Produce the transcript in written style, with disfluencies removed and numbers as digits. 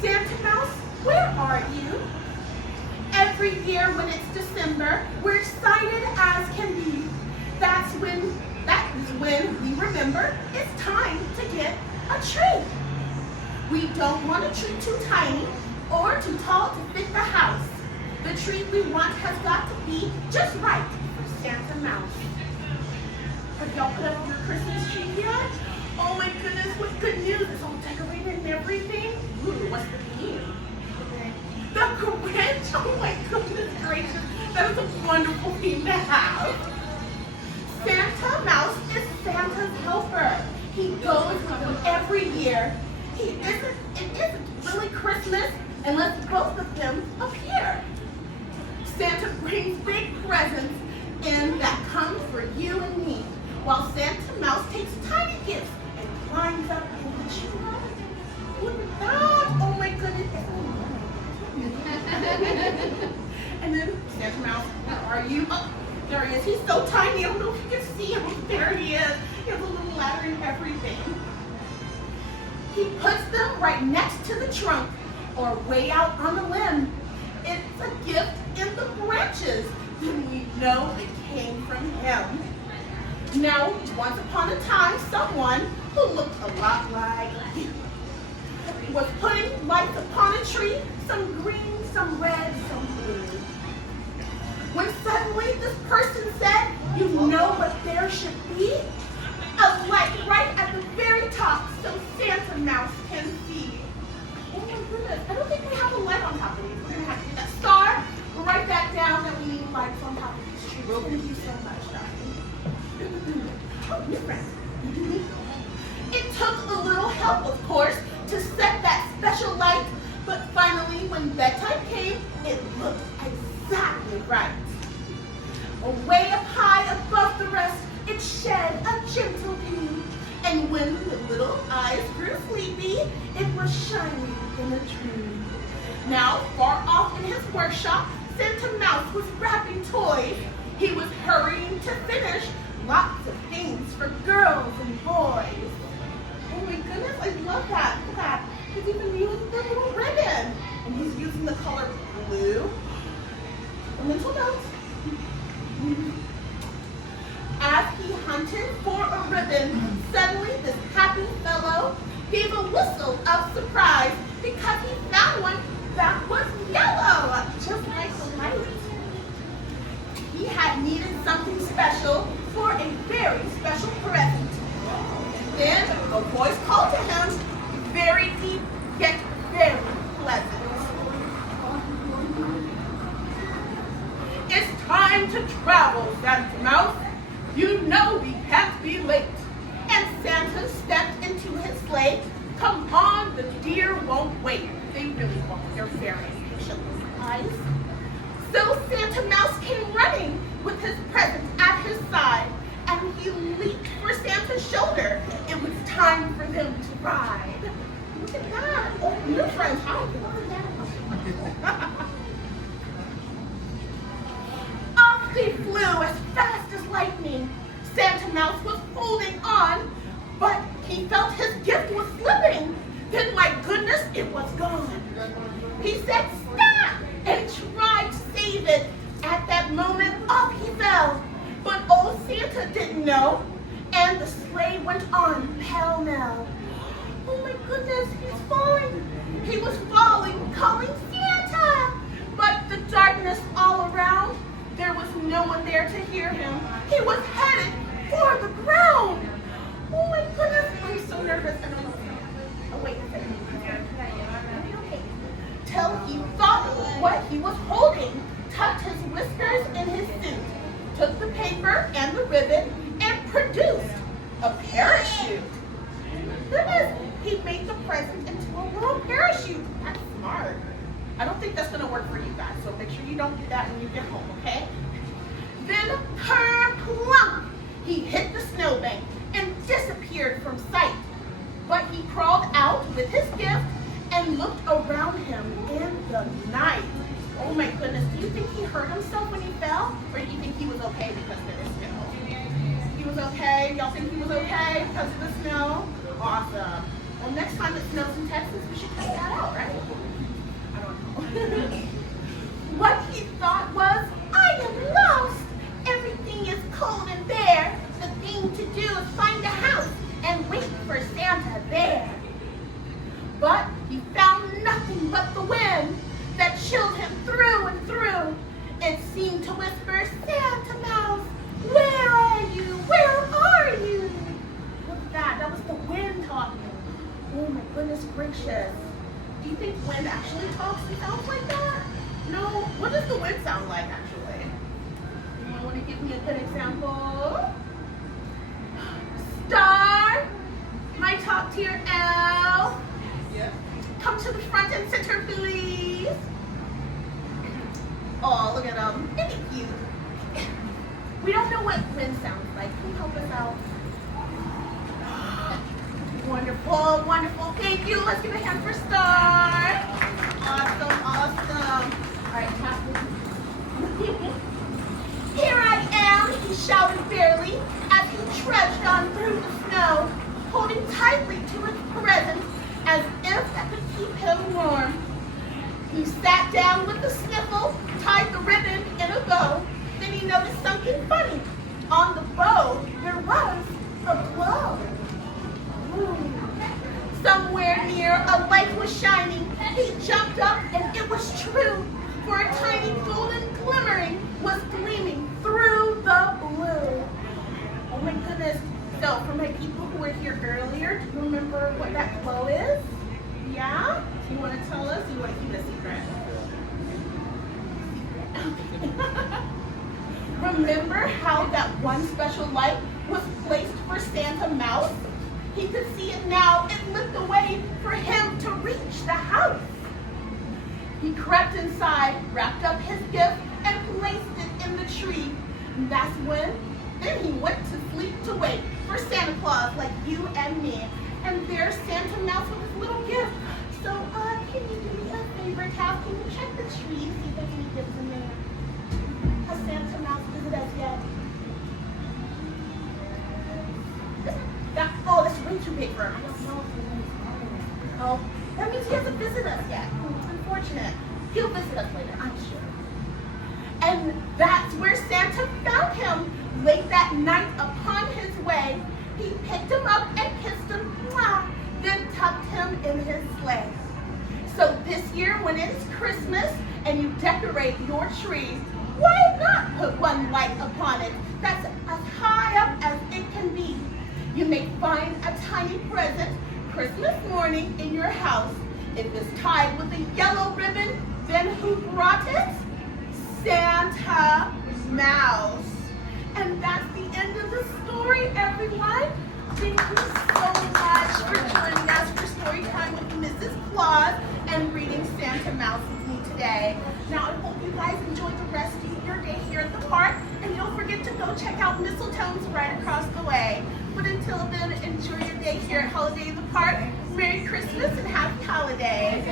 Santa Mouse, where are you? Every year when it's December, we're excited as can be. That is when we remember it's time to get a tree. We don't want a tree too tiny or too tall to fit the house. The tree we want has got to be just right for Santa Mouse. Have y'all put up your Christmas tree yet? Oh my goodness, what good news. It's all decorated and everything. Ooh, what's the theme? The Grinch? Oh my goodness gracious. That is a wonderful theme to have. Santa Mouse is Santa's helper. He goes with him every year. It isn't really Christmas unless both of them appear. Santa brings big presents in that come for you and me, while Santa Mouse takes tiny gifts and climbs up in the tree. Look at that! Oh my goodness! And then Santa Mouse, where are you? Oh, there he is. He's so tiny. I don't know if you can see him. There he is. He has a little ladder and everything. He puts them right next to the trunk or way out on the limb. It's a gift in the branches. Then we know it came from him. Now, once upon a time, someone who looked a lot like you was putting lights upon a tree, some green, some red, some blue. When suddenly this person said, you know what there should be? A light right at the very top so Santa Mouse can see. Oh my goodness, I don't think we have a light on top of these. We're gonna have to get that star. We'll write that down that we need lights on top of these trees. Thank you so much, darling. Oh, new friend. It took a little help, of course, to set that special light, but finally, when bedtime came, it looked exactly right. Way up high above the rest, it shed a gentle beam, and when the little eyes grew sleepy, it was shining in a dream. Now, far off in his workshop, Santa Mouse was wrapping toys. He was hurrying to finish lots of things for girls and boys. Oh my goodness, I love that. Look at that. He's even using the little ribbon. And he's using the color blue. A mental note. As he hunted for a ribbon, suddenly this happy fellow gave a whistle of surprise because he found one that was yellow, just like the light. He had needed something special for a very special present. Then a voice called to him, very deep yet very pleasant. It's time to travel, Santa Mouse. You know we can't be late. And Santa stepped into his sleigh. Come on, the deer won't wait. They really won't. They're very patient eyes. So Santa Mouse came running with his present at his side, and he leaped for Santa's shoulder. It was time for them to ride. Look at that. Oh, your friends. Hi. Off they flew as fast as lightning. Santa Mouse was holding on, but he felt his gift was slipping. Then, my goodness, it was gone. He said, stop, and tried to save it. At that moment, off he fell. But old Santa didn't know, and the sleigh went on pell-mell. Oh my goodness, he's falling. He was falling, calling Santa. But the darkness all around, there was no one there to hear him. He was headed for the ground. Oh my goodness, I'm so nervous. I don't know. Oh wait a second. Till he thought what he was holding, tucked his whiskers in his suit, took the paper and the ribbon, and produced a parachute. Goodness, he made the present into a little parachute. That's smart. I don't think that's going to work for you guys, so make sure you don't do that when you get home, okay? Then, plump, he hit the snowbank and disappeared from sight. But he crawled out with his gift and looked around him in the night. Oh my goodness, do you think he hurt himself when he fell? Or do you think he was okay because there was snow? He was okay? Y'all think he was okay because of the snow? Awesome. Well, next time it snows in Texas, we should test that out, right? I don't know. What he thought was, I am lost. Everything is cold and bare. The thing to do is find a house and wait for Santa there. But he found nothing but the wind that chilled him through and through. It seemed to whisper, Santa Mouse, where are you? Where are you? What's that? That was the wind talking. Oh my goodness gracious. Do you think wind actually talks and sounds like that? No. What does the wind sound like actually? You want to give me a good example? Star, my top tier elf. Yeah. Come to the front and center, please. Oh, look at them. Isn't it cute? We don't know what wind sounds like. Can you help us out? Wonderful, wonderful. Thank you. Let's give a hand for Star. Awesome, awesome. All right, tap Here I am, he shouted fairly as he trudged on through the snow, holding tightly to his present as if that could keep him warm. He sat down with a sniffle, tied the ribbon in a bow. Then he noticed something funny. On the bow, there was a glow. Somewhere near, a light was shining. He jumped up, and it was true, for a tiny golden glimmering was gleaming through the blue. Oh my goodness. So, for my people who were here earlier, do you remember what that glow is? Yeah? Do you want to tell us, or you want to keep it a secret? Remember how that one special light was placed for Santa Mouse? He could see it now. It lit the way for him to reach the house. He crept inside, wrapped up his gift, and placed it in the tree. And that's when, then he went to sleep to wait for Santa Claus like you and me. And there's Santa Mouse with his little gift. So, can you do me a favor, Cal? Can you check the tree, see if there's any gifts in there? Has Santa Mouse visited us yet? Oh, that's way too big for him. I don't know if he's in. Oh, that means he hasn't visited us yet. Unfortunate. He'll visit us later, I'm sure. And that's where Santa found him late that night upon his way. He picked him up and kissed him, then tucked him in his sleigh. So this year, when it's Christmas and you decorate your tree, why not put one light upon it that's as high up as it can be? You may find a tiny present Christmas morning in your house. If it's tied with a yellow ribbon, then who brought it? Santa Mouse. And that's the end of the story, everyone. Thank you so much for joining us for story time with Mrs. Claus and reading Santa Mouse with me today. Now, I hope you guys enjoyed the rest of your day here at the park, and don't forget to go check out Mistletoe's right across the way. But until then, enjoy your day here at Holiday in the Park. Merry Christmas and Happy Holidays.